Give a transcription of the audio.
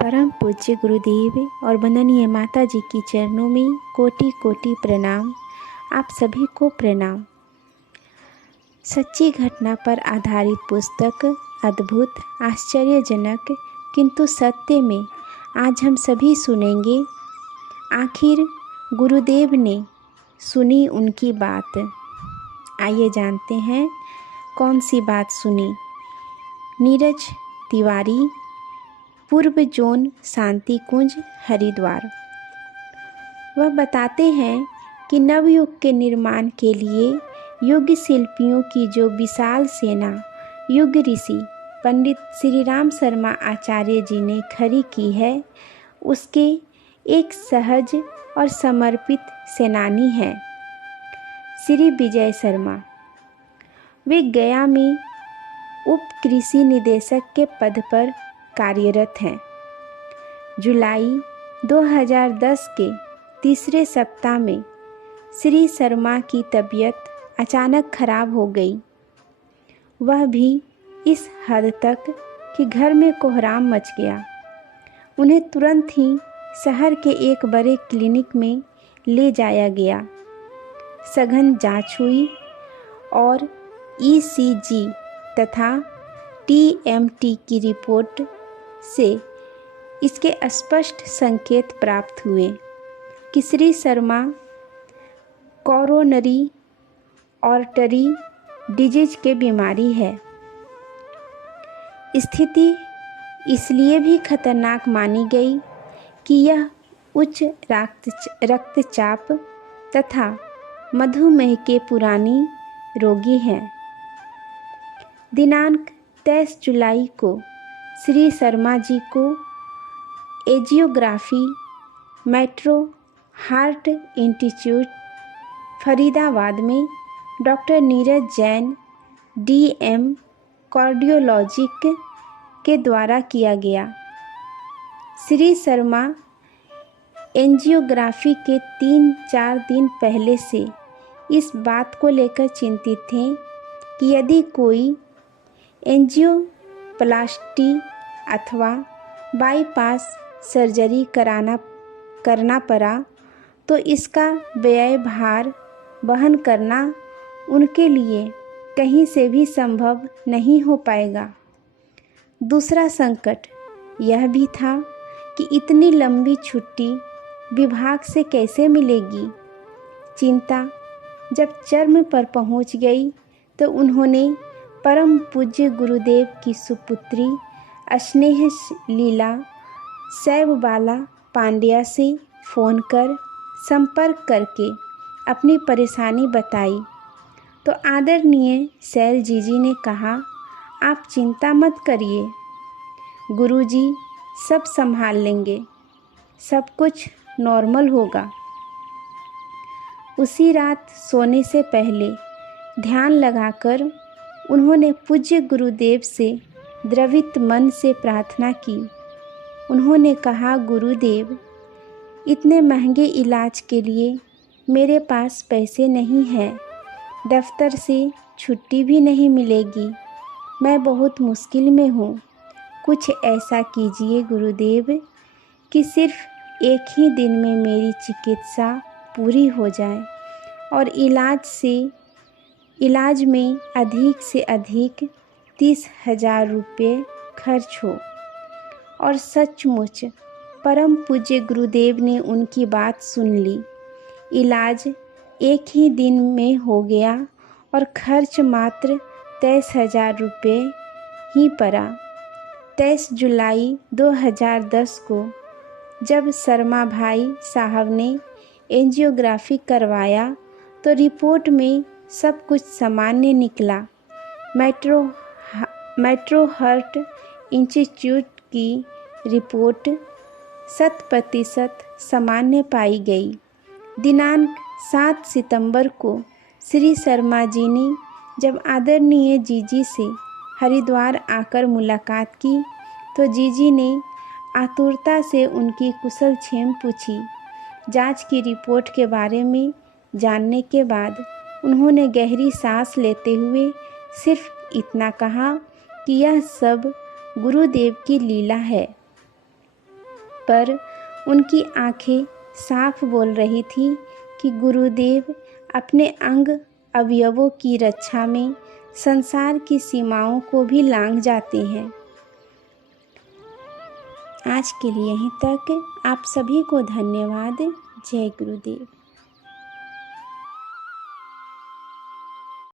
परम पूज्य गुरुदेव और वंदनीय माता जी की चरणों में कोटि कोटि प्रणाम। आप सभी को प्रणाम। सच्ची घटना पर आधारित पुस्तक अद्भुत, आश्चर्यजनक किंतु सत्य में आज हम सभी सुनेंगे। आखिर गुरुदेव ने सुनी उनकी बात। आइए जानते हैं कौन सी बात सुनी। नीरज तिवारी, पूर्व जोन शांति कुंज हरिद्वार। वह बताते हैं कि नवयुग के निर्माण के लिए युग शिल्पियों की जो विशाल सेना युग ऋषि पंडित श्री राम शर्मा आचार्य जी ने खड़ी की है, उसके एक सहज और समर्पित सेनानी हैं श्री विजय शर्मा। वे गया में उप कृषि निदेशक के पद पर कार्यरत हैं। जुलाई 2010 के तीसरे सप्ताह में श्री शर्मा की तबीयत अचानक खराब हो गई। वह भी इस हद तक कि घर में कोहराम मच गया। उन्हें तुरंत ही शहर के एक बड़े क्लिनिक में ले जाया गया। सघन जांच हुई और ECG तथा TMT की रिपोर्ट से इसके स्पष्ट संकेत प्राप्त हुए कि Shri Sharma coronary artery disease के बीमारी है। स्थिति इसलिए भी खतरनाक मानी गई कि यह उच्च रक्तचाप तथा मधुमेह के पुरानी रोगी हैं। दिनांक 23 जुलाई को श्री शर्मा जी को एजियोग्राफी मेट्रो हार्ट इंस्टीट्यूट फरीदाबाद में डॉक्टर नीरज जैन DM कार्डियोलॉजिक के द्वारा किया गया। श्री शर्मा एंजियोग्राफी के 3-4 दिन पहले से इस बात को लेकर चिंतित थे कि यदि कोई एंजियोप्लास्टी अथवा बाईपास सर्जरी करना पड़ा तो इसका व्यय भार वहन करना उनके लिए कहीं से भी संभव नहीं हो पाएगा। दूसरा संकट यह भी था कि इतनी लंबी छुट्टी विभाग से कैसे मिलेगी। चिंता जब चरम पर पहुंच गई तो उन्होंने परम पूज्य गुरुदेव की सुपुत्री स्नेह लीला शैवबाला पांड्या से फ़ोन कर संपर्क करके अपनी परेशानी बताई तो आदरणीय शैल जी ने कहा, आप चिंता मत करिए, गुरुजी सब संभाल लेंगे, सब कुछ नॉर्मल होगा। उसी रात सोने से पहले ध्यान लगाकर उन्होंने पूज्य गुरुदेव से द्रवित मन से प्रार्थना की। उन्होंने कहा, गुरुदेव इतने महंगे इलाज के लिए मेरे पास पैसे नहीं हैं, दफ्तर से छुट्टी भी नहीं मिलेगी, मैं बहुत मुश्किल में हूँ। कुछ ऐसा कीजिए गुरुदेव कि सिर्फ एक ही दिन में मेरी चिकित्सा पूरी हो जाए और इलाज में अधिक से अधिक 30,000 रुपये खर्च हो। और सचमुच परम पूज्य गुरुदेव ने उनकी बात सुन ली। इलाज एक ही दिन में हो गया और खर्च मात्र 23,000 रुपये ही पड़ा। 23 जुलाई 2010 को जब शर्मा भाई साहब ने एंजियोग्राफी करवाया तो रिपोर्ट में सब कुछ सामान्य निकला। मेट्रो हार्ट इंस्टीट्यूट की रिपोर्ट 100% सामान्य पाई गई। दिनांक 7 सितंबर को श्री शर्मा जी ने जब आदरणीय जीजी से हरिद्वार आकर मुलाकात की तो जीजी ने आतुरता से उनकी कुशलक्षेम पूछी। जांच की रिपोर्ट के बारे में जानने के बाद उन्होंने गहरी सांस लेते हुए सिर्फ इतना कहा कि यह सब गुरुदेव की लीला है। पर उनकी आंखें साफ बोल रही थी कि गुरुदेव अपने अंग अवयवों की रक्षा में संसार की सीमाओं को भी लांघ जाते हैं। आज के लिए यहीं तक। आप सभी को धन्यवाद। जय गुरुदेव।